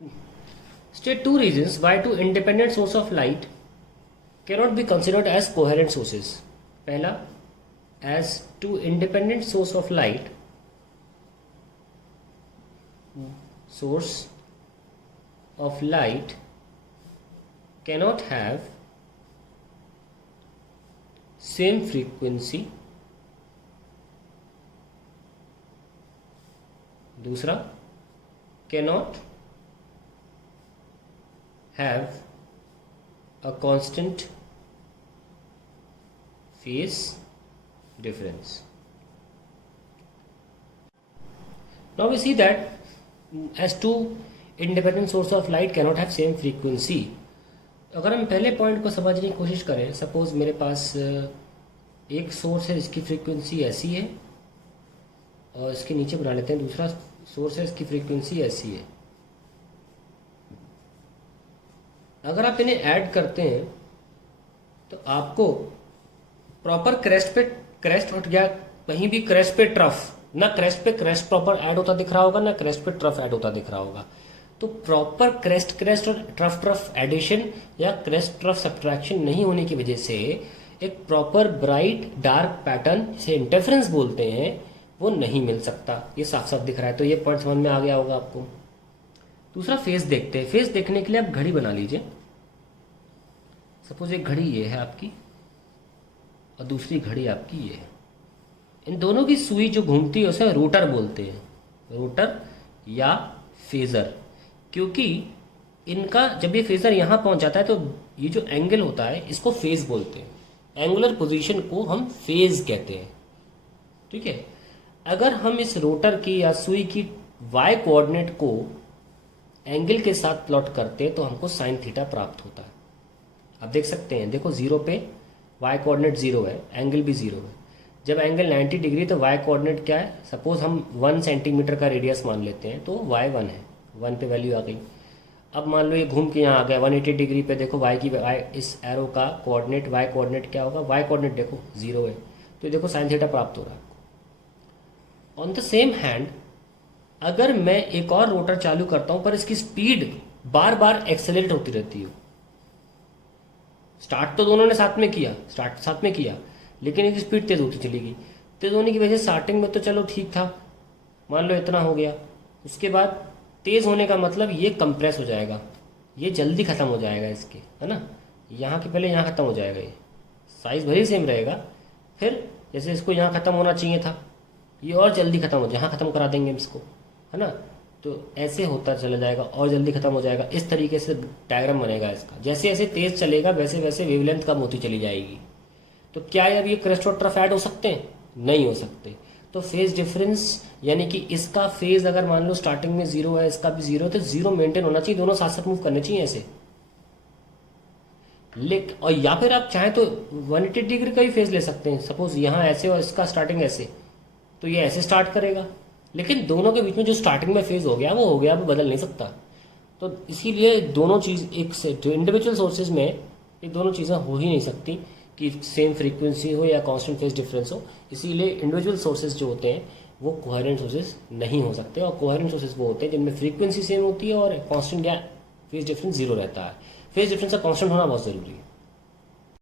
State two reasons why two independent source of light cannot be considered as coherent sources. पहला, as two independent source of light, source of light cannot have same frequency. दूसरा, cannot have a constant phase difference. Now we see that as two independent source of light cannot have same frequency. अगर हम पहले point को समझने की कोशिश करें, suppose मेरे पास एक सोर्स है, इसकी फ्रीक्वेंसी ऐसी है, और इसके नीचे बना लेते हैं दूसरा सोर्स है, इसकी फ्रीक्वेंसी ऐसी है। अगर आप इन्हें ऐड करते हैं तो आपको प्रॉपर क्रेस्ट उठ गया, कहीं भी क्रेस्ट पे ट्रफ, ना क्रेस्ट पे क्रेस्ट प्रॉपर ऐड होता दिख रहा होगा, ना क्रेस्ट पे ट्रफ ऐड होता दिख रहा होगा। तो प्रॉपर क्रेस्ट और ट्रफ एडिशन या क्रेस्ट ट्रफ सब्ट्रैक्शन नहीं होने की वजह से एक प्रॉपर ब्राइट डार्क पैटर्न, जिसे इंटरफेरेंस बोलते हैं, वो नहीं मिल सकता। ये साफ साफ दिख रहा है, तो ये पॉइंट समझ में आ गया होगा आपको। दूसरा फेस देखते हैं। फेस देखने के लिए आप घड़ी बना लीजिए। सपोज एक घड़ी ये है आपकी और दूसरी घड़ी आपकी ये है। इन दोनों की सुई जो घूमती है उसे रोटर बोलते हैं, रोटर या फेजर। क्योंकि इनका जब ये फेजर यहाँ पहुंच जाता है तो ये जो एंगल होता है इसको फेज बोलते हैं। एंगुलर पोजीशन को हम फेज कहते हैं, ठीक है। अगर हम इस रोटर की या सुई की वाई कोऑर्डिनेट को एंगल के साथ प्लॉट करते हैं तो हमको साइन थीटा प्राप्त होता है। आप देख सकते हैं, देखो जीरो पे वाई कोऑर्डिनेट जीरो है, एंगल भी जीरो है। जब एंगल 90 डिग्री तो वाई कोऑर्डिनेट क्या है, सपोज हम 1 सेंटीमीटर का रेडियस मान लेते हैं तो वाई 1 है, 1 पे वैल्यू आ गई। अब मान लो ये घूम के यहाँ आ गया 180 डिग्री पे, देखो वाई की इस एरो का कोऑर्डिनेट वाई कोऑर्डिनेट क्या होगा, वाई कोऑर्डिनेट देखो जीरो है, तो देखो साइन थीटा प्राप्त हो रहा है आपको। ऑन द सेम हैंड अगर मैं एक और रोटर चालू करता हूं पर इसकी स्पीड बार बार एक्सेलरेट होती रहती है, स्टार्ट तो दोनों ने साथ में किया, लेकिन इसकी स्पीड तेज होती चली गई। तेज होने की वजह से स्टार्टिंग में तो चलो ठीक था, मान लो इतना हो गया, उसके बाद तेज होने का मतलब ये कंप्रेस हो जाएगा, ये जल्दी खत्म हो जाएगा इसके, है ना। यहाँ के पहले यहाँ खत्म हो जाएगा, ये साइज भले सेम रहेगा, फिर जैसे इसको यहाँ खत्म होना चाहिए था ये और जल्दी खत्म हो जाए, यहाँ खत्म करा देंगे इसको, है ना। तो ऐसे होता चला जाएगा और जल्दी खत्म हो जाएगा। इस तरीके से डायग्राम बनेगा इसका। जैसे जैसे तेज चलेगा वैसे वैसे वेवलेंथ कम होती चली जाएगी। तो क्या अब ये क्रेस्ट और ट्रफ ऐड हो सकते हैं? नहीं हो सकते। तो फेज डिफरेंस यानी कि इसका फेज अगर मान लो स्टार्टिंग में जीरो है, इसका भी जीरो है, तो जीरो मेंटेन होना चाहिए, दोनों साथ साथ मूव करने चाहिए ऐसे। और या फिर आप चाहें तो 180 डिग्री का भी फेज ले सकते हैं। सपोज यहाँ ऐसे और इसका स्टार्टिंग ऐसे, तो ये ऐसे स्टार्ट करेगा, लेकिन दोनों के बीच में जो स्टार्टिंग में फेज हो गया वो हो गया, वो बदल नहीं सकता। तो इसीलिए दोनों चीज एक से जो इंडिविजुअल सोर्सेज में ये दोनों चीजें हो ही नहीं सकती कि सेम फ्रीक्वेंसी हो या कांस्टेंट फेज डिफरेंस हो। इसीलिए इंडिविजुअल सोर्सेज जो होते हैं वो कोहेरेंट सोर्सेज नहीं हो सकते, और कोहेरेंट सोर्सेज वो होते हैं जिनमें फ्रीक्वेंसी सेम होती है और कांस्टेंट या फेज डिफरेंस जीरो रहता है। फेज डिफरेंस का कांस्टेंट होना बहुत जरूरी है।